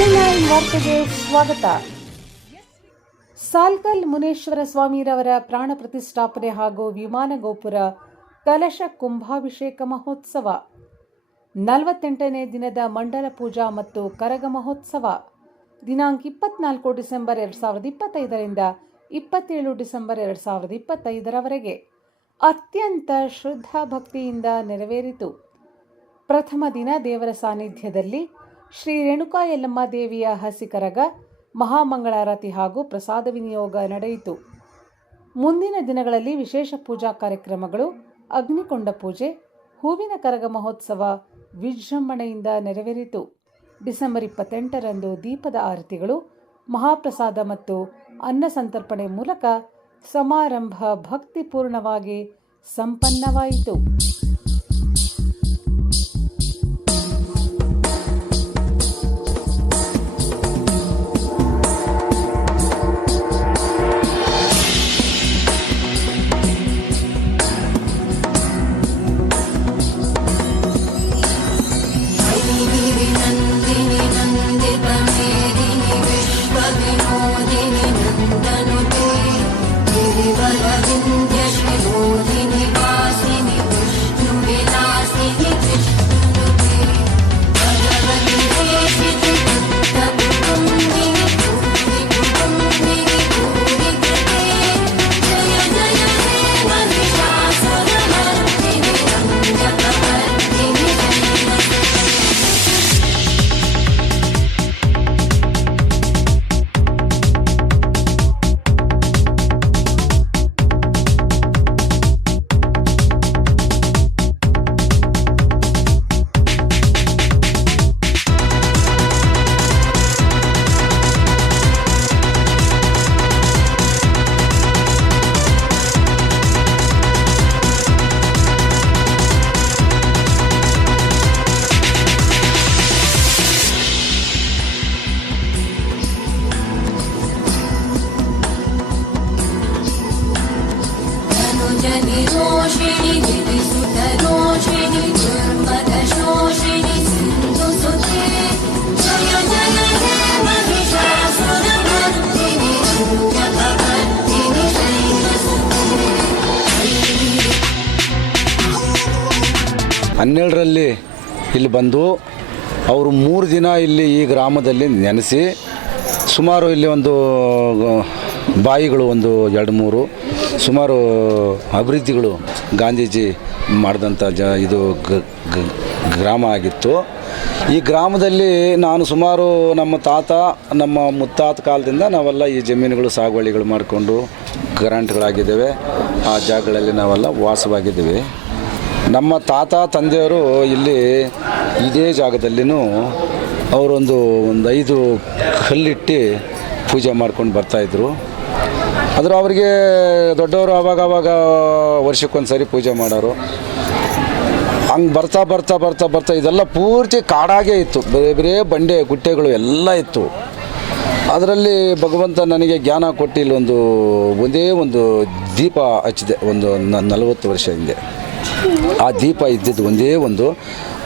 ವಾರ್ತೆಗೆ ಸ್ವಾಗತ. ಸಾಲ್ಕಲ್ ಮುನೇಶ್ವರ ಸ್ವಾಮಿರವರ ಪ್ರಾಣ ಪ್ರತಿಷ್ಠಾಪನೆ ಹಾಗೂ ವಿಮಾನ ಗೋಪುರ ಕಲಶ ಕುಂಭಾಭಿಷೇಕ ಮಹೋತ್ಸವ, 48ನೇ ದಿನದ ಮಂಡಲ ಪೂಜಾ ಮತ್ತು ಕರಗ ಮಹೋತ್ಸವ ದಿನಾಂಕ 24 ಡಿಸೆಂಬರ್ 2025ರಿಂದ 27 ಡಿಸೆಂಬರ್ 2025ರವರೆಗೆ ಅತ್ಯಂತ ಶ್ರದ್ಧಾ ಭಕ್ತಿಯಿಂದ ನೆರವೇರಿತು. ಪ್ರಥಮ ದಿನ ದೇವರ ಸಾನ್ನಿಧ್ಯದಲ್ಲಿ ಶ್ರೀ ರೇಣುಕಾ ಯಲ್ಲಮ್ಮ ದೇವಿಯ ಹಸಿ ಕರಗ, ಮಹಾಮಂಗಳಾರತಿ ಹಾಗೂ ಪ್ರಸಾದ ವಿನಿಯೋಗ ನಡೆಯಿತು. ಮುಂದಿನ ದಿನಗಳಲ್ಲಿ ವಿಶೇಷ ಪೂಜಾ ಕಾರ್ಯಕ್ರಮಗಳು, ಅಗ್ನಿಕೊಂಡ ಪೂಜೆ, ಹೂವಿನ ಕರಗ ಮಹೋತ್ಸವ ವಿಜೃಂಭಣೆಯಿಂದ ನೆರವೇರಿತು. ಡಿಸೆಂಬರ್ 28ರಂದು ದೀಪದ ಆರತಿಗಳು, ಮಹಾಪ್ರಸಾದ ಮತ್ತು ಅನ್ನ ಸಂತರ್ಪಣೆ ಮೂಲಕ ಸಮಾರಂಭ ಭಕ್ತಿಪೂರ್ಣವಾಗಿ ಸಂಪನ್ನವಾಯಿತು. ಹನ್ನೆರಡರಲ್ಲಿ ಇಲ್ಲಿ ಬಂದು ಅವರು 3 ದಿನ ಇಲ್ಲಿ ಈ ಗ್ರಾಮದಲ್ಲಿ ನೆನೆಸಿ, ಸುಮಾರು ಇಲ್ಲಿ ಒಂದು ಬಾಯಿಗಳು ಒಂದು 2-3 ಸುಮಾರು ಅಭಿವೃದ್ಧಿಗಳು ಗಾಂಧೀಜಿ ಮಾಡಿದಂಥ ಇದು ಗ್ರಾಮ ಆಗಿತ್ತು. ಈ ಗ್ರಾಮದಲ್ಲಿ ನಾನು ಸುಮಾರು ನಮ್ಮ ತಾತ ನಮ್ಮ ಮುತ್ತಾತ ಕಾಲದಿಂದ ನಾವೆಲ್ಲ ಈ ಜಮೀನುಗಳು ಸಾಗುವಳಿಗಳು ಮಾಡಿಕೊಂಡು ಗ್ರಾಂಟ್ಗಳಾಗಿದ್ದೇವೆ. ಆ ಜಾಗಗಳಲ್ಲಿ ನಾವೆಲ್ಲ ವಾಸವಾಗಿದ್ದೇವೆ. ನಮ್ಮ ತಾತ ತಂದೆಯವರು ಇಲ್ಲಿ ಇದೇ ಜಾಗದಲ್ಲಿನೂ ಅವರೊಂದು 5 ಕಲ್ಲಿಟ್ಟು ಪೂಜೆ ಮಾಡ್ಕೊಂಡು ಬರ್ತಾಯಿದ್ರು. ಆದರೂ ಅವರಿಗೆ ದೊಡ್ಡವರು ಆವಾಗ ವರ್ಷಕ್ಕೊಂದು ಸರಿ ಪೂಜೆ ಮಾಡೋರು. ಹಂಗೆ ಬರ್ತಾ ಇದೆಲ್ಲ ಪೂರ್ತಿ ಕಾಡಾಗೇ ಇತ್ತು. ಬೇರೆ ಬಂಡೆ ಗುಡ್ಡೆಗಳು ಎಲ್ಲ ಇತ್ತು. ಅದರಲ್ಲಿ ಭಗವಂತ ನನಗೆ ಜ್ಞಾನ ಕೊಟ್ಟು ಇಲ್ಲಿ ಒಂದೇ ಒಂದು ದೀಪ ಹಚ್ಚಿದೆ. ಒಂದು 40 ವರ್ಷ ಹಿಂದೆ ಆ ದೀಪ ಇದ್ದಿದ್ದು ಒಂದೇ ಒಂದು.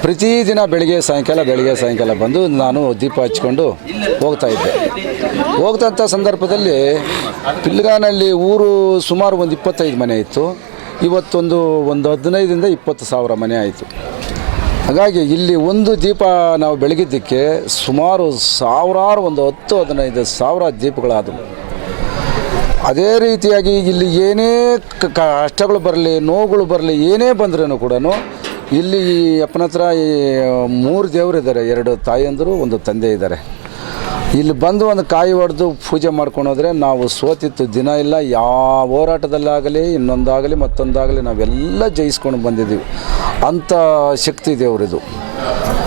ಪ್ರತಿದಿನ ಬೆಳಗ್ಗೆ ಸಾಯಂಕಾಲ ಬಂದು ನಾನು ದೀಪ ಹಚ್ಕೊಂಡು ಹೋಗ್ತಾಂಥ ಸಂದರ್ಭದಲ್ಲಿ ಪಿಲ್ಗಾನಲ್ಲಿ ಊರು ಸುಮಾರು ಒಂದು 25 ಮನೆ ಇತ್ತು. ಇವತ್ತೊಂದು 15ರಿಂದ 20 ಸಾವಿರ ಮನೆ ಆಯಿತು. ಹಾಗಾಗಿ ಇಲ್ಲಿ ಒಂದು ದೀಪ ನಾವು ಬೆಳಗಿದ್ದಕ್ಕೆ ಸುಮಾರು ಸಾವಿರಾರು ಒಂದು 10-15 ಸಾವಿರ ದೀಪಗಳಾದವು. ಅದೇ ರೀತಿಯಾಗಿ ಇಲ್ಲಿ ಏನೇ ಕಷ್ಟಗಳು ಬರಲಿ, ನೋವುಗಳು ಬರಲಿ, ಏನೇ ಬಂದ್ರೂ ಕೂಡ ಇಲ್ಲಿ ಅಪ್ಪನ ಹತ್ರ 3 ದೇವರಿದ್ದಾರೆ. 2 ತಾಯಿಯಂದರು, 1 ತಂದೆ ಇದ್ದಾರೆ. ಇಲ್ಲಿ ಬಂದು ಒಂದು ಕಾಯಿ ಹೊಡೆದು ಪೂಜೆ ಮಾಡ್ಕೊಂಡೋದ್ರೆ ನಾವು ಸೋತಿತ್ತು ದಿನ ಇಲ್ಲ. ಯಾವ ಹೋರಾಟದಲ್ಲಾಗಲಿ, ಇನ್ನೊಂದಾಗಲಿ ಮತ್ತೊಂದಾಗಲಿ ನಾವೆಲ್ಲ ಜಯಿಸ್ಕೊಂಡು ಬಂದಿದ್ದೀವಿ. ಅಂಥ ಶಕ್ತಿ ದೇವರಿದು.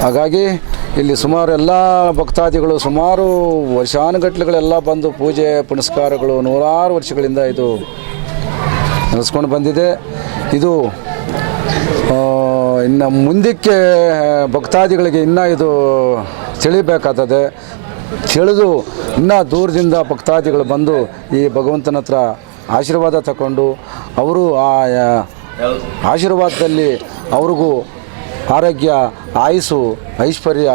ಹಾಗಾಗಿ ಇಲ್ಲಿ ಸುಮಾರು ಎಲ್ಲ ಭಕ್ತಾದಿಗಳು ಸುಮಾರು ವರ್ಷಾನುಗಟ್ಟಲೆಗಳೆಲ್ಲ ಬಂದು ಪೂಜೆ ಪುನಸ್ಕಾರಗಳು ನೂರಾರು ವರ್ಷಗಳಿಂದ ಇದು ನಡೆಸ್ಕೊಂಡು ಬಂದಿದೆ. ಇದು ಇನ್ನು ಮುಂದಕ್ಕೆ ಭಕ್ತಾದಿಗಳಿಗೆ ಇನ್ನೂ ಇದು ತಿಳಿಬೇಕಾಗ್ತದೆ. ತಿಳಿದು ಇನ್ನೂ ದೂರದಿಂದ ಭಕ್ತಾದಿಗಳು ಬಂದು ಈ ಭಗವಂತನ ಹತ್ರ ಆಶೀರ್ವಾದ ತಗೊಂಡು ಅವರು ಆ ಆಶೀರ್ವಾದದಲ್ಲಿ ಅವ್ರಿಗೂ ಆರೋಗ್ಯ, ಆಯುಸ್ಸು, ಐಶ್ವರ್ಯ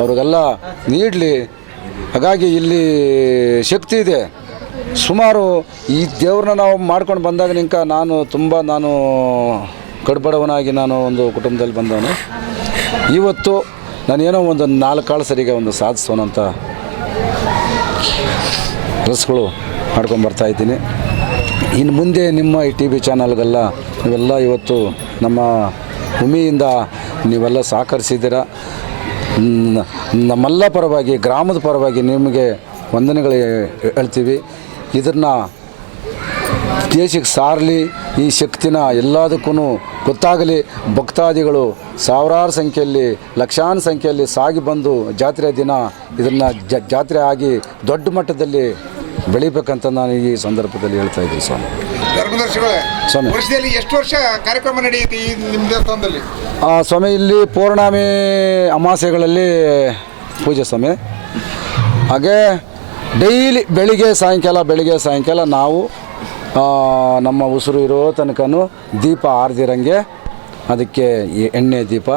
ಅವ್ರಿಗೆಲ್ಲ ನೀಡಲಿ ಹಾಗಾಗಿ ಇಲ್ಲಿ ಶಕ್ತಿ ಇದೆ. ಸುಮಾರು ಈ ದೇವ್ರನ್ನ ನಾವು ಮಾಡ್ಕೊಂಡು ಬಂದಾಗ ನಿಂಕ ನಾನು ಕಡ್ಬಡವನಾಗಿ ನಾನು ಒಂದು ಕುಟುಂಬದಲ್ಲಿ ಬಂದವನು. ಇವತ್ತು ನಾನೇನೋ ಒಂದು 4 ಕಾಳು ಸರಿಗೆ ಒಂದು ಸಾಧಿಸೋನಂತ ಕೆಲಸಗಳು ಮಾಡ್ಕೊಂಬರ್ತಾಯಿದ್ದೀನಿ. ಇನ್ನು ಮುಂದೆ ನಿಮ್ಮ ಈ ಟಿ ವಿ ಚಾನಲ್ಗೆಲ್ಲ ನೀವೆಲ್ಲ ಇವತ್ತು ನಮ್ಮ ಭೂಮಿಯಿಂದ ನೀವೆಲ್ಲ ಸಹಕರಿಸಿದ್ದೀರ. ನಮ್ಮೆಲ್ಲ ಪರವಾಗಿ, ಗ್ರಾಮದ ಪರವಾಗಿ ನಿಮಗೆ ವಂದನೆಗಳು ಹೇಳ್ತೀವಿ. ಇದನ್ನು ದೇಶಕ್ಕೆ ಸಾರಲಿ, ಈ ಶಕ್ತಿನ ಎಲ್ಲದಕ್ಕೂ ಗೊತ್ತಾಗಲಿ. ಭಕ್ತಾದಿಗಳು ಸಾವಿರಾರು ಸಂಖ್ಯೆಯಲ್ಲಿ, ಲಕ್ಷಾನು ಸಂಖ್ಯೆಯಲ್ಲಿ ಸಾಗಿ ಬಂದು ಜಾತ್ರೆ ದಿನ ಇದನ್ನು ಜಾತ್ರೆ ಆಗಿ ದೊಡ್ಡ ಮಟ್ಟದಲ್ಲಿ ಬೆಳಿಬೇಕಂತ ನಾನು ಈ ಸಂದರ್ಭದಲ್ಲಿ ಹೇಳ್ತಾ ಇದ್ದೀನಿ ಸ್ವಾಮಿ. ಸ್ವಾಮಿ ವರ್ಷದಲ್ಲಿ ಎಷ್ಟು ವರ್ಷ ಕಾರ್ಯಕ್ರಮ ನಡೆಯುತ್ತೆ ಈ ನಿಮ್ಮ ದೇವಸ್ಥಾನದಲ್ಲಿ? ಸ್ವಾಮಿ ಇಲ್ಲಿ ಪೌರ್ಣಮಿ ಅಮಾವಾಸ್ಯೆಗಳಲ್ಲಿ ಪೂಜೆ ಸ್ವಾಮಿ. ಹಾಗೆ ಡೈಲಿ ಬೆಳಿಗ್ಗೆ ಸಾಯಂಕಾಲ ನಾವು ನಮ್ಮ ಉಸಿರು ಇರೋ ತನಕನೂ ದೀಪ ಆರ್ದಿರಂಗೆ ಅದಕ್ಕೆ ಎಣ್ಣೆ ದೀಪ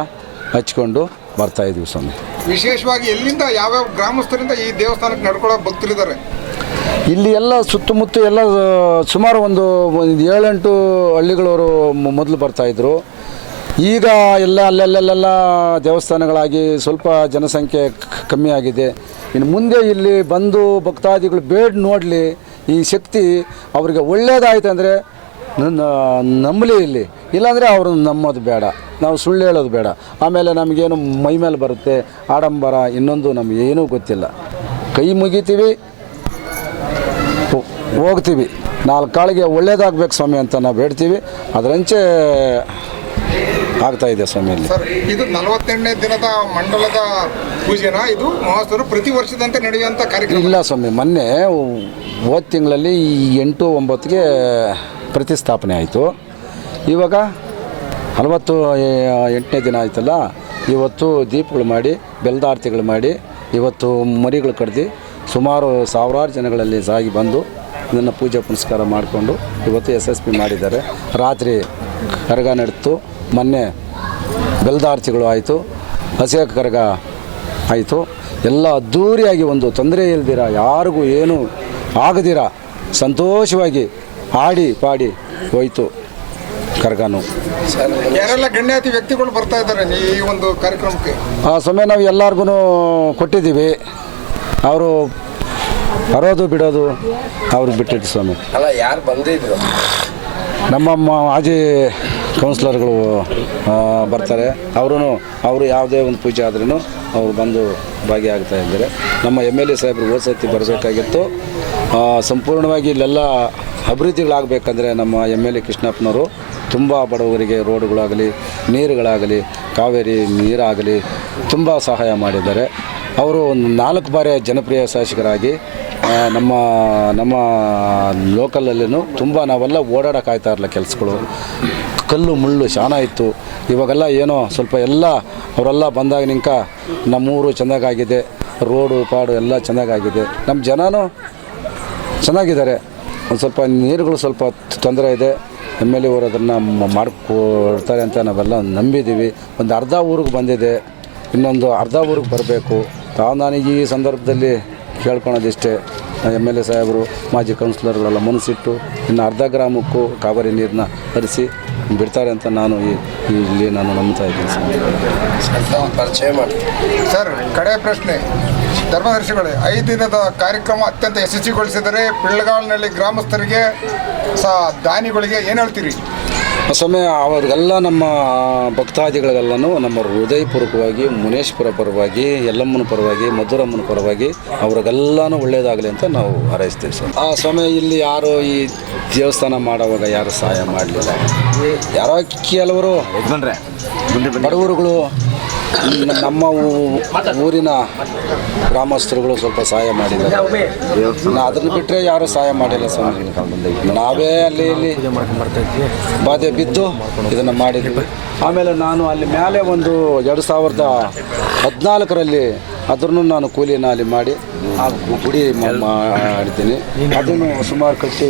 ಹಚ್ಕೊಂಡು ಬರ್ತಾಯಿದ್ವಿ ಸ್ವಾಮಿ. ವಿಶೇಷವಾಗಿ ಎಲ್ಲಿಂದ ಯಾವ್ಯಾವ ಗ್ರಾಮಸ್ಥರಿಂದ ಈ ದೇವಸ್ಥಾನಕ್ಕೆ ನಡ್ಕೊಳ್ಳೋ ಭಕ್ತರಿದ್ದಾರೆ? ಇಲ್ಲಿ ಎಲ್ಲ ಸುತ್ತಮುತ್ತ ಎಲ್ಲ ಸುಮಾರು ಒಂದು 7-8 ಹಳ್ಳಿಗಳವರು ಮೊದಲು ಬರ್ತಾಯಿದ್ರು. ಈಗ ಅಲ್ಲೆಲ್ಲ ದೇವಸ್ಥಾನಗಳಾಗಿ ಸ್ವಲ್ಪ ಜನಸಂಖ್ಯೆ ಕಮ್ಮಿ ಆಗಿದೆ. ಇನ್ನು ಮುಂದೆ ಇಲ್ಲಿ ಬಂದು ಭಕ್ತಾದಿಗಳು ಬೇಡ ನೋಡಲಿ, ಈ ಶಕ್ತಿ ಅವರಿಗೆ ಒಳ್ಳೇದಾಯ್ತು ಅಂದರೆ ನಂಬಲಿ ಇಲ್ಲಿ, ಇಲ್ಲಾಂದರೆ ಅವರು ನಂಬೋದು ಬೇಡ, ನಾವು ಸುಳ್ಳು ಹೇಳೋದು ಬೇಡ. ಆಮೇಲೆ ನಮಗೇನು ಮೈ ಮೇಲೆ ಬರುತ್ತೆ ಆಡಂಬರ, ಇನ್ನೊಂದು ನಮಗೇನೂ ಗೊತ್ತಿಲ್ಲ. ಕೈ ಮುಗಿತೀವಿ, ಹೋಗ್ತೀವಿ. 4 ಕಾಳಿಗೆ ಒಳ್ಳೇದಾಗಬೇಕು ಸ್ವಾಮಿ ಅಂತ ನಾವು ಬೇಡ್ತೀವಿ. ಅದರಂಚೆ ಆಗ್ತಾಯಿದೆ ಸ್ವಾಮಿ. ಇಲ್ಲಿ ಸರ್, ಇದು 48ನೇ ದಿನದ ಮಂಡಲದ ಪೂಜೆನ? ಇದು ಮಹೋತ್ಸವ ಪ್ರತಿ ವರ್ಷದಂತೆ ನಡೆಯುವಂಥ ಕಾರ್ಯಕ್ರಮ ಇಲ್ಲ ಸ್ವಾಮಿ. ಮೊನ್ನೆ ಹೋದ ತಿಂಗಳಲ್ಲಿ 8-9ಗೆ ಪ್ರತಿಷ್ಠಾಪನೆ ಆಯಿತು. ಇವಾಗ 48ನೇ ದಿನ ಆಯ್ತಲ್ಲ, ಇವತ್ತು ದೀಪಗಳು ಮಾಡಿ, ಬೆಲ್ದಾರ್ತಿಗಳು ಮಾಡಿ, ಇವತ್ತು ಮರಿಗಳು ಕಡ್ದು ಸುಮಾರು ಸಾವಿರಾರು ಜನಗಳಲ್ಲಿ ಸಾಗಿ ಬಂದು ಇದನ್ನು ಪೂಜೆ ಪುನಸ್ಕಾರ ಮಾಡಿಕೊಂಡು ಇವತ್ತು ಯಶಸ್ವಿ ಮಾಡಿದ್ದಾರೆ. ರಾತ್ರಿ ಕರಗ ನಡೆತು, ಮೊನ್ನೆ ಬೆಲ್ದಾರ್ತಿಗಳು ಆಯಿತು, ಹಸೆ ಕರಗ ಆಯಿತು. ಎಲ್ಲ ಅದ್ಧೂರಿಯಾಗಿ, ಒಂದು ತೊಂದರೆ ಇಲ್ದಿರ, ಯಾರಿಗೂ ಏನೂ ಆಗದಿರ ಸಂತೋಷವಾಗಿ ಆಡಿ ಪಾಡಿ ಹೋಯಿತು ಕರಗನು. ಯಾರೆಲ್ಲ ಗಣ್ಯಾತಿ ವ್ಯಕ್ತಿಗಳು ಬರ್ತಾ ಇದ್ದಾರೆ ಈ ಒಂದು ಕಾರ್ಯಕ್ರಮಕ್ಕೆ? ಆ ಸಮಯ ನಾವು ಎಲ್ಲರಿಗೂ ಕೊಟ್ಟಿದ್ದೀವಿ. ಅವರು ಬರೋದು ಬಿಡೋದು ಅವ್ರಿಗೆ ಬಿಟ್ಟಿದ್ದು ಸ್ವಾಮಿ. ಅಲ್ಲ, ಯಾರು ಬಂದಿದ್ರು? ನಮ್ಮ ಮಾಜಿ ಕೌನ್ಸಿಲರ್ಗಳು ಬರ್ತಾರೆ. ಅವರು ಯಾವುದೇ ಒಂದು ಪೂಜೆ ಆದ್ರೂ ಅವರು ಬಂದು ಭಾಗಿಯಾಗ್ತಾ ಇದ್ದಾರೆ. ನಮ್ಮ MLA ಸಾಹೇಬರು ಹೋದ ಸತಿ ಬರಬೇಕಾಗಿತ್ತು. ಸಂಪೂರ್ಣವಾಗಿ ಇಲ್ಲೆಲ್ಲ ಅಭಿವೃದ್ಧಿಗಳಾಗಬೇಕಂದ್ರೆ ನಮ್ಮ MLA ಕೃಷ್ಣಪ್ಪನವರು ತುಂಬ ಬಡವರಿಗೆ ರೋಡ್ಗಳಾಗಲಿ, ನೀರುಗಳಾಗಲಿ, ಕಾವೇರಿ ನೀರಾಗಲಿ ತುಂಬ ಸಹಾಯ ಮಾಡಿದ್ದಾರೆ. ಅವರು ಒಂದು 4 ಬಾರಿ ಜನಪ್ರಿಯ ಶಾಸಕರಾಗಿ ನಮ್ಮ ಲೋಕಲಲ್ಲೂ ತುಂಬ ನಾವೆಲ್ಲ ಓಡಾಡೋಕ್ಕಾಗ್ತಾ ಇರಲಿಲ್ಲ. ಕೆಲಸಗಳು ಕಲ್ಲು ಮುಳ್ಳು ಶಾನ ಇತ್ತು. ಇವಾಗೆಲ್ಲ ಏನೋ ಸ್ವಲ್ಪ ಎಲ್ಲ ಅವರೆಲ್ಲ ಬಂದಾಗ ನಿಂಕ ನಮ್ಮೂರು ಚೆನ್ನಾಗಾಗಿದೆ, ರೋಡು ಪಾಡು ಎಲ್ಲ ಚೆನ್ನಾಗಾಗಿದೆ. ನಮ್ಮ ಜನನೂ ಚೆನ್ನಾಗಿದ್ದಾರೆ. ಒಂದು ಸ್ವಲ್ಪ ನೀರುಗಳು ಸ್ವಲ್ಪ ತೊಂದರೆ ಇದೆ. MLA ಅವರು ಅದನ್ನು ಮಾಡಿಕೊಡ್ತಾರೆ ಅಂತ ನಾವೆಲ್ಲ ನಂಬಿದ್ದೀವಿ. ಒಂದು ಅರ್ಧ ಊರಿಗೆ ಬಂದಿದೆ, ಇನ್ನೊಂದು ಅರ್ಧ ಊರಿಗೆ ಬರಬೇಕು. ನನಗೆ ಈ ಸಂದರ್ಭದಲ್ಲಿ ಕೇಳ್ಕೊಳೋದಿಷ್ಟೇ, MLA ಸಾಹೇಬರು, ಮಾಜಿ ಕೌನ್ಸಿಲರ್ಗಳೆಲ್ಲ ಮನಸ್ಸಿಟ್ಟು ಇನ್ನು ಅರ್ಧ ಗ್ರಾಮಕ್ಕೂ ಕಾವೇರಿ ನೀರನ್ನ ಹರಿಸಿ ಬಿಡ್ತಾರೆ ಅಂತ ನಾನು ಇಲ್ಲಿ ನಂಬ್ತಾ ಇದ್ದೀನಿ ಸರ್. ಪರಿಚಯ ಮಾಡಿ ಸರ್. ಕಡೆ ಪ್ರಶ್ನೆ, ಧರ್ಮದರ್ಶಿಗಳೇ, 5 ದಿನದ ಕಾರ್ಯಕ್ರಮ ಅತ್ಯಂತ ಯಶಸ್ವಿಗೊಳಿಸಿದರೆ ಪಿಳ್ಳಗಾಲ್ನಲ್ಲಿ ಗ್ರಾಮಸ್ಥರಿಗೆ ದಾನಿಗಳಿಗೆ ಏನು ಹೇಳ್ತೀರಿ? ಸಮಯ ಅವ್ರಿಗೆಲ್ಲ ನಮ್ಮ ಭಕ್ತಾದಿಗಳಿಗೆಲ್ಲನೂ ನಮ್ಮ ಹೃದಯಪೂರ್ವಕವಾಗಿ ಮುನೇಶ್ವರ ಪರವಾಗಿ, ಯಲ್ಲಮ್ಮನ ಪರವಾಗಿ, ಮಧುರಮ್ಮನ ಪರವಾಗಿ ಅವ್ರಿಗೆಲ್ಲನೂ ಒಳ್ಳೆಯದಾಗಲಿ ಅಂತ ನಾವು ಹಾರೈಸ್ತೀವಿ ಸರ್. ಆ ಸಮಯ ಇಲ್ಲಿ ಯಾರು ಈ ದೇವಸ್ಥಾನ ಮಾಡೋವಾಗ ಯಾರು ಸಹಾಯ ಮಾಡಲಿಲ್ಲ. ಯಾರೋ ಕೆಲವರು ಬಡವರುಗಳು, ನಮ್ಮ ಊರಿನ ಗ್ರಾಮಸ್ಥರುಗಳು ಸ್ವಲ್ಪ ಸಹಾಯ ಮಾಡಿದ್ದಾರೆ. ಅದನ್ನು ಬಿಟ್ಟರೆ ಯಾರೂ ಸಹಾಯ ಮಾಡಿಲ್ಲ ಸ್ವಾಮಿ. ನಾವೇ ಅಲ್ಲಿ ಇಲ್ಲಿ ಬಾಧೆ ಬಿದ್ದು ಇದನ್ನು ಮಾಡಿದ್ವಿ. ಆಮೇಲೆ ನಾನು ಅಲ್ಲಿ ಮೇಲೆ ಒಂದು 2014ರಲ್ಲಿ ಅದನ್ನು ನಾನು ಕೂಲಿನ ಅಲ್ಲಿ ಮಾಡಿ ಆ ಗುಡಿ ಮಾಡಿದ್ದೀನಿ. ಅದನ್ನು ಸುಮಾರು ಕಟ್ಟಿ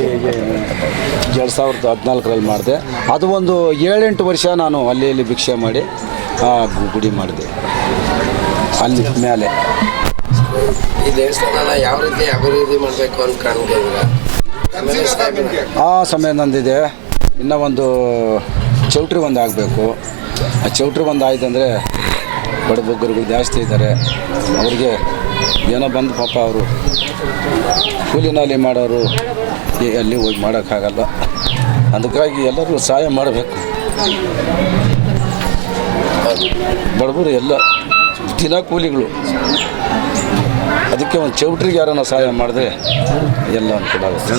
2014ರಲ್ಲಿ ಮಾಡಿದೆ. ಅದು ಒಂದು 7-8 ವರ್ಷ ನಾನು ಅಲ್ಲಿ ಇಲ್ಲಿ ಭಿಕ್ಷೆ ಮಾಡಿ ಆ ಗುಡಿ ಮಾಡಿದೆ ಅಲ್ಲಿ ಮೇಲೆ. ಈ ದೇವಸ್ಥಾನನ ಯಾವ ರೀತಿ ಅಭಿವೃದ್ಧಿ ಮಾಡಬೇಕು ಅಂತ ಕಾಣ್ತಿದ್ದೀರಾ? ಕನ್ಸಿಲ್ಲ ನಿಮಗೆ? ಆ ಸಮಯ ನಂದಿದೆ. ಇನ್ನೂ ಒಂದು ಚೌಟ್ರಿ ಒಂದು ಆಗಬೇಕು. ಆ ಚೌಟ್ರಿ ಒಂದು ಆಯ್ತು ಅಂದರೆ ಬಡಬಗ್ಗರುಗಳು ಜಾಸ್ತಿ ಇದ್ದಾರೆ. ಅವ್ರಿಗೆ ಏನೋ ಬಂದು ಪಾಪ ಅವರು ಕೂಲಿನಾಲಿ ಮಾಡೋರು ಅಲ್ಲಿ ಹೋಗಿ ಮಾಡೋಕ್ಕಾಗಲ್ಲ. ಅದಕ್ಕಾಗಿ ಎಲ್ಲರೂ ಸಹಾಯ ಮಾಡಬೇಕು. ಬಡವರು ಎಲ್ಲ ದಿನ ಕೂಲಿಗಳು. ಅದಕ್ಕೆ ಒಂದು ಚೌಟ್ರಿಗೆ ಯಾರನ್ನ ಸಹಾಯ ಮಾಡಿದ್ರೆ ಎಲ್ಲ ಅನುಕೂಲ ಆಗುತ್ತೆ.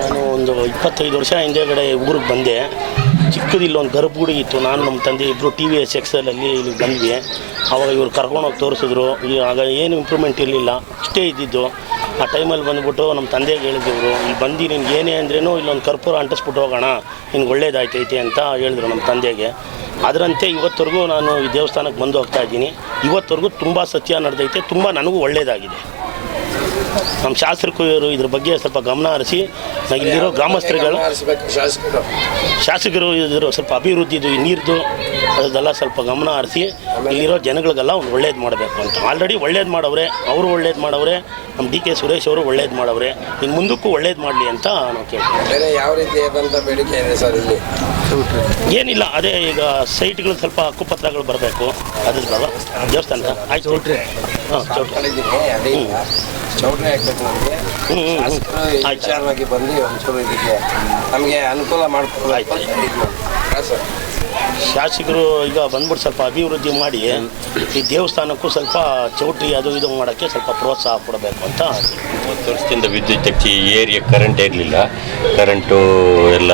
ನಾನು ಒಂದು 25 ವರ್ಷ ಹಿಂದೆಗಡೆ ಊರಿಗೆ ಬಂದೆ. ಚಿಕ್ಕದಿಲ್ಲ ಒಂದು ಗರ್ಭಗುಡಿ ಇತ್ತು. ನಾನು ನಮ್ಮ ತಂದೆ ಇಬ್ಬರು TVS ಎಕ್ಸೆಲಲ್ಲಿ ಇಲ್ಲಿಗೆ ಬಂದ್ವಿ. ಆವಾಗ ಇವ್ರು ಕರ್ಕೊಂಡೋಗಿ ತೋರಿಸಿದ್ರು. ಆಗ ಏನು ಇಂಪ್ರೂವ್ಮೆಂಟ್ ಇರಲಿಲ್ಲ, ಇಷ್ಟೇ ಇದ್ದಿದ್ದು. ಆ ಟೈಮಲ್ಲಿ ಬಂದುಬಿಟ್ಟು ನಮ್ಮ ತಂದೆಗೆ ಹೇಳಿದ್ರು, ಇಲ್ಲಿ ಬಂದು ನಿನ್ಗೆ ಏನೇ ಅಂದ್ರೇನು ಇಲ್ಲೊಂದು ಕರ್ಪೂರ ಅಂಟಿಸ್ಬಿಟ್ಟು ಹೋಗೋಣ, ನಿನ್ಗೆ ಒಳ್ಳೇದಾಯ್ತೈತೆ ಅಂತ ಹೇಳಿದ್ರು ನಮ್ಮ ತಂದೆಗೆ. ಅದರಂತೆ ಇವತ್ತವರೆಗೂ ನಾನು ಈ ದೇವಸ್ಥಾನಕ್ಕೆ ಬಂದು ಹೋಗ್ತಾ ಇದ್ದೀನಿ. ಇವತ್ತವರೆಗೂ ತುಂಬ ಸತ್ಯ ನಡೆದೈತೆ, ತುಂಬ ನನಗೂ ಒಳ್ಳೆಯದಾಗಿದೆ. ನಮ್ಮ ಶಾಸಕರು ಇವರು ಇದ್ರ ಬಗ್ಗೆ ಸ್ವಲ್ಪ ಗಮನ ಹರಿಸಿ ಇಲ್ಲಿರೋ ಗ್ರಾಮಸ್ಥರುಗಳು ಶಾಸಕರು ಇದ್ರು ಸ್ವಲ್ಪ ಅಭಿವೃದ್ಧಿದು ನೀರ್ದು ಅದೆಲ್ಲ ಸ್ವಲ್ಪ ಗಮನ ಹರಿಸಿ ಇಲ್ಲಿರೋ ಜನಗಳಿಗೆಲ್ಲ ಒಂದು ಒಳ್ಳೇದು ಮಾಡಬೇಕು ಅಂತ. ಆಲ್ರೆಡಿ ಒಳ್ಳೇದು ಮಾಡವ್ರೆ, ಅವರು ಒಳ್ಳೇದು ಮಾಡವ್ರೆ. ನಮ್ಮ DK ಸುರೇಶ್ ಅವರು ಒಳ್ಳೇದು ಮಾಡವ್ರೆ. ಇನ್ನು ಮುಂದಕ್ಕೂ ಒಳ್ಳೇದು ಮಾಡಲಿ ಅಂತ ನಾವು ಕೇಳ್ತೀವಿ. ಬೇರೆ ಯಾವ ರೀತಿಯಾದಂಥ ಬೇಡಿಕೆ ಇದೆ ಸರ್ ಇಲ್ಲಿ? ಏನಿಲ್ಲ, ಅದೇ ಈಗ ಸೈಟ್ಗಳು ಸ್ವಲ್ಪ ಹಕ್ಕುಪತ್ರಗಳು ಬರಬೇಕು. ಅದ್ರ ದೇವಸ್ಥಾನ ಆಯ್ತು. ಚೌಟ್ರಿ ಹಾಂ ಅದೇ ಚೌಟ್ರಿ ಹಾಕ್ಬೇಕು ನಮಗೆ. ವಿಚಾರವಾಗಿ ಬಂದು ಒಂಚೂರು ಇದಕ್ಕೆ ನಮಗೆ ಅನುಕೂಲ ಮಾಡ್ಕೊಡ್ಬೇಕು. ಹಾಂ ಸರ್. ಶಾಸಕರು ಈಗ ಬಂದ್ಬಿಟ್ಟು ಸ್ವಲ್ಪ ಅಭಿವೃದ್ಧಿ ಮಾಡಿ ಈ ದೇವಸ್ಥಾನಕ್ಕೂ ಸ್ವಲ್ಪ ಚೌಟ್ರಿ ಅದು ಇದು ಮಾಡೋಕ್ಕೆ ಸ್ವಲ್ಪ ಪ್ರೋತ್ಸಾಹ ಕೊಡಬೇಕು ಅಂತ. 30 ವರ್ಷದಿಂದ ವಿದ್ಯುತ್ ಹಚ್ಚಿ ಏರಿಯಾ ಕರೆಂಟ್ ಇರಲಿಲ್ಲ. ಕರೆಂಟು ಎಲ್ಲ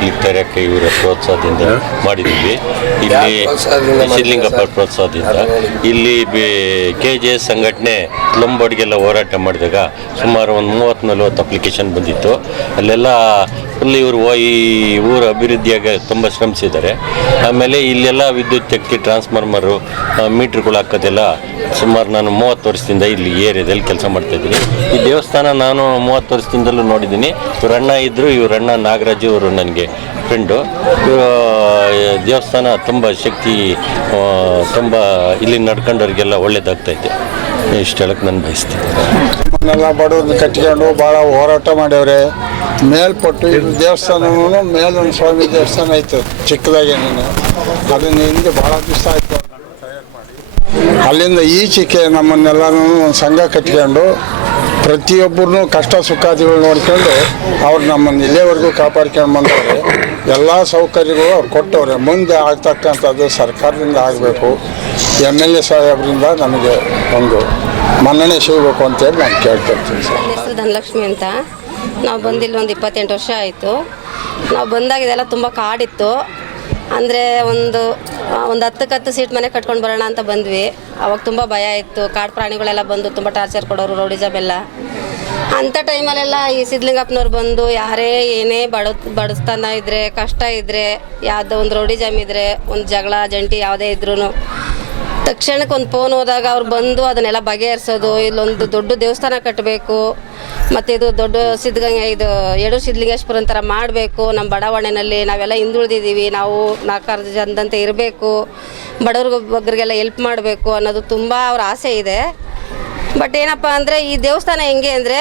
ಇಲ್ಲಿ ತರಕ್ಕೆ ಇವರ ಪ್ರೋತ್ಸಾಹದಿಂದ ಮಾಡಿದ್ದೀವಿ. ಇಲ್ಲಿ ಸಿದ್ಧಲಿಂಗಪ್ಪ ಪ್ರೋತ್ಸಾಹದಿಂದ ಇಲ್ಲಿ KJS ಸಂಘಟನೆ ಲಂಬೋಡಿಗೆಲ್ಲ ಹೋರಾಟ ಮಾಡಿದಾಗ ಸುಮಾರು ಒಂದು 30-40 ಅಪ್ಲಿಕೇಶನ್ ಬಂದಿತ್ತು. ಅಲ್ಲೆಲ್ಲ ಫುಲ್ ಇವರು ಈ ಊರ ಅಭಿವೃದ್ಧಿಯಾಗಿ ತುಂಬ ಶ್ರಮಿಸಿದ್ದಾರೆ. ಆಮೇಲೆ ಇಲ್ಲೆಲ್ಲ ವಿದ್ಯುತ್ ಶಕ್ತಿ ಟ್ರಾನ್ಸ್ಫಾರ್ಮರು ಮೀಟ್ರ್ಗಳು ಹಾಕೋದೆಲ್ಲ ಸುಮಾರು ನಾನು 30 ವರ್ಷದಿಂದ ಇಲ್ಲಿ ಏರಿಯಾದಲ್ಲಿ ಕೆಲಸ ಮಾಡ್ತಾಯಿದ್ದೀನಿ. ಈ ದೇವಸ್ಥಾನ ನಾನು 30 ವರ್ಷದಿಂದಲೂ ನೋಡಿದ್ದೀನಿ. ಇವ್ರ ಅಣ್ಣ ಇದ್ದರು, ಇವ್ರ ಅಣ್ಣ ನಾಗರಾಜು ಅವರು ನನಗೆ ಫ್ರೆಂಡು. ದೇವಸ್ಥಾನ ತುಂಬ ಶಕ್ತಿ, ತುಂಬ ಇಲ್ಲಿ ನಡ್ಕೊಂಡವ್ರಿಗೆಲ್ಲ ಒಳ್ಳೇದಾಗ್ತೈತೆ. ಇಷ್ಟು ಹೇಳಕ್ಕೆ ನಾನು ಬಯಸ್ತೀನಿ. ನಮ್ಮನ್ನೆಲ್ಲ ಬಡವ್ರನ್ನ ಕಟ್ಕೊಂಡು ಭಾಳ ಹೋರಾಟ ಮಾಡ್ಯವ್ರೆ. ಮೇಲ್ಪಟ್ಟು ಇದು ದೇವಸ್ಥಾನವೂ ಮೇಲೊಂದು ಸ್ವಾಮಿ ದೇವಸ್ಥಾನ ಐತೆ ಚಿಕ್ಕದಾಗೇನೇನು. ಅದನ್ನ ಹಿಂದೆ ಭಾಳ ದಿವಸ ಆಯಿತು ಅಲ್ಲಿಂದ ಈಚೆಗೆ ನಮ್ಮನ್ನೆಲ್ಲನೂ ಒಂದು ಸಂಘ ಕಟ್ಕೊಂಡು ಪ್ರತಿಯೊಬ್ಬರನ್ನೂ ಕಷ್ಟ ಸುಖಾದಿಗಳು ನೋಡ್ಕೊಂಡು ಅವ್ರು ನಮ್ಮನ್ನು ಇಲ್ಲಿವರೆಗೂ ಕಾಪಾಡ್ಕೊಂಡು ಬಂದವ್ರೆ. ಎಲ್ಲ ಸೌಕರ್ಯಗಳು ಅವ್ರು ಕೊಟ್ಟವ್ರೆ. ಮುಂದೆ ಆಗ್ತಕ್ಕಂಥದ್ದು ಸರ್ಕಾರದಿಂದ ಆಗಬೇಕು. MLA ಸಾಹೇಬರಿಂದ ನಮಗೆ ಒಂದು ಮನ್ನಣೆ ಸಿಗಬೇಕು ಅಂತೇಳಿ ನಾನು ಕೇಳ್ಕೊಳ್ತೀನಿ ಸರ್. ನನ್ನ ಹೆಸರು ಧನಲಕ್ಷ್ಮಿ ಅಂತ. ನಾವು ಬಂದಿಲ್ಲ ಒಂದು 28 ವರ್ಷ ಆಯಿತು. ನಾವು ಬಂದಾಗ ಇದೆಲ್ಲ ತುಂಬ ಕಾಡಿತ್ತು. ಅಂದರೆ ಒಂದು 10 ಸೀಟ್ ಮನೆ ಕಟ್ಕೊಂಡು ಬರೋಣ ಅಂತ ಬಂದ್ವಿ. ಅವಾಗ ತುಂಬ ಭಯ ಇತ್ತು. ಕಾಡು ಪ್ರಾಣಿಗಳೆಲ್ಲ ಬಂದು ತುಂಬ ಟಾರ್ಚರ್ ಕೊಡೋರು, ರೌಡಿಸಮ್ ಎಲ್ಲ. ಅಂಥ ಟೈಮಲ್ಲೆಲ್ಲ ಈ ಸಿದ್ಧಲಿಂಗಪ್ಪನವ್ರು ಬಂದು ಯಾರೇ ಏನೇ ಬಡಸ್ತಾನ ಇದ್ದರೆ, ಕಷ್ಟ ಇದ್ದರೆ, ಯಾವುದೋ ಒಂದು ರೌಡಿಸಮ್ ಇದ್ದರೆ, ಒಂದು ಜಗಳ ಜಂಟಿ ಯಾವುದೇ ಇದ್ರೂ ತಕ್ಷಣಕ್ಕೆ ಒಂದು ಫೋನ್ ಹೋದಾಗ ಅವ್ರು ಬಂದು ಅದನ್ನೆಲ್ಲ ಬಗೆಹರಿಸೋದು. ಇಲ್ಲೊಂದು ದೊಡ್ಡ ದೇವಸ್ಥಾನ ಕಟ್ಟಬೇಕು, ಮತ್ತು ಇದು ದೊಡ್ಡ ಇದು ಎಡು ಸಿದ್ಧಲಿಂಗೇಶ್ವರ ಥರ ಮಾಡಬೇಕು. ನಮ್ಮ ಬಡಾವಣೆಯಲ್ಲಿ ನಾವೆಲ್ಲ ಹಿಂದುಳಿದಿದ್ದೀವಿ, ನಾವು 4 ಜನದಂತೆ ಇರಬೇಕು, ಬಡವ್ರಿಗೆಲ್ಲ ಹೆಲ್ಪ್ ಮಾಡಬೇಕು ಅನ್ನೋದು ತುಂಬ ಅವ್ರ ಆಸೆ ಇದೆ. ಬಟ್ ಏನಪ್ಪ ಅಂದರೆ ಈ ದೇವಸ್ಥಾನ ಹೆಂಗೆ ಅಂದರೆ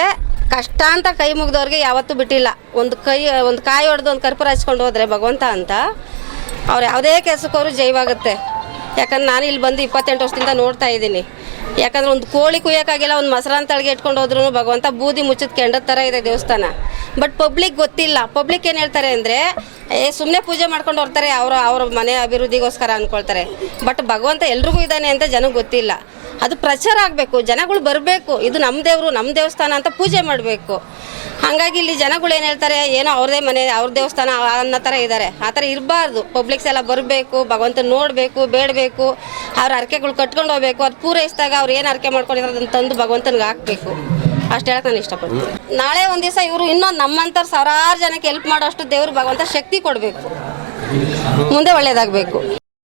ಕಷ್ಟ ಅಂತ ಕೈ ಮುಗಿದವ್ರಿಗೆ ಯಾವತ್ತೂ ಬಿಟ್ಟಿಲ್ಲ. ಒಂದು ಕಾಯಿ ಹೊಡೆದು ಒಂದು ಕರ್ಪೂರ ಹಚ್ಕೊಂಡು ಹೋದರೆ ಭಗವಂತ ಅಂತ ಅವ್ರು ಯಾವುದೇ ಕೆಲಸಕ್ಕವರು ಜೈವಾಗುತ್ತೆ. ಯಾಕಂದ್ರೆ ನಾನು ಇಲ್ಲಿ ಬಂದು 28 ವರ್ಷದಿಂದ ನೋಡ್ತಾ ಇದ್ದೀನಿ. ಯಾಕಂದ್ರೆ ಒಂದು ಕೋಳಿ ಕುಯ್ಯೋಕ್ಕಾಗಿಲ್ಲ, ಒಂದು ಮೊಸರನ್ನ ತಳಗೆ ಇಟ್ಕೊಂಡು ಹೋದ್ರೂ ಭಗವಂತ ಬೂದಿ ಮುಚ್ಚಿದ ಕೆಂಡದ ಥರ ಇದೆ ದೇವಸ್ಥಾನ. ಬಟ್ ಪಬ್ಲಿಕ್ ಗೊತ್ತಿಲ್ಲ. ಪಬ್ಲಿಕ್ ಏನು ಹೇಳ್ತಾರೆ ಅಂದರೆ ಸುಮ್ಮನೆ ಪೂಜೆ ಮಾಡ್ಕೊಂಡು ಹೋಗ್ತಾರೆ, ಅವ್ರ ಮನೆ ಅಭಿವೃದ್ಧಿಗೋಸ್ಕರ ಅಂದ್ಕೊಳ್ತಾರೆ. ಬಟ್ ಭಗವಂತ ಎಲ್ರಿಗೂ ಇದ್ದಾನೆ ಅಂತ ಜನಕ್ಕೆ ಗೊತ್ತಿಲ್ಲ. ಅದು ಪ್ರಚಾರ ಆಗಬೇಕು, ಜನಗಳು ಬರಬೇಕು, ಇದು ನಮ್ಮ ದೇವರು, ನಮ್ಮ ದೇವಸ್ಥಾನ ಅಂತ ಪೂಜೆ ಮಾಡಬೇಕು. ಹಾಗಾಗಿ ಇಲ್ಲಿ ಜನಗಳು ಏನು ಹೇಳ್ತಾರೆ, ಏನೋ ಅವ್ರದೇ ಮನೆ, ಅವ್ರ ದೇವಸ್ಥಾನ ಅನ್ನೋ ಥರ ಇದ್ದಾರೆ. ಆ ಥರ ಇರಬಾರ್ದು. ಪಬ್ಲಿಕ್ಸ್ ಎಲ್ಲ ಬರಬೇಕು, ಭಗವಂತ ನೋಡಬೇಕು, ಬೇಡಬೇಕು, ಅವ್ರ ಹರಕೆಗಳು ಕಟ್ಕೊಂಡು ಹೋಗ್ಬೇಕು. ಅದು ಪೂರೈಸಿದಾಗ ಅವ್ರು ಏನು ಹರಕೆ ಮಾಡ್ಕೊಂಡಿರೋ ಅದನ್ನು ತಂದು ಭಗವಂತನಿಗೆ ಹಾಕಬೇಕು. ಅಷ್ಟು ಹೇಳಕ್ಕೆ ನಾನು ಇಷ್ಟಪಡ್ತೀನಿ. ನಾಳೆ ಒಂದು ದಿವಸ ಇವರು ಇನ್ನೊಂದು ನಮ್ಮಂಥವ್ರು ಸಾವಿರಾರು ಜನಕ್ಕೆ ಹೆಲ್ಪ್ ಮಾಡೋಷ್ಟು ದೇವ್ರು ಭಗವಂತ ಶಕ್ತಿ ಕೊಡಬೇಕು. ಮುಂದೆ ಒಳ್ಳೇದಾಗಬೇಕು.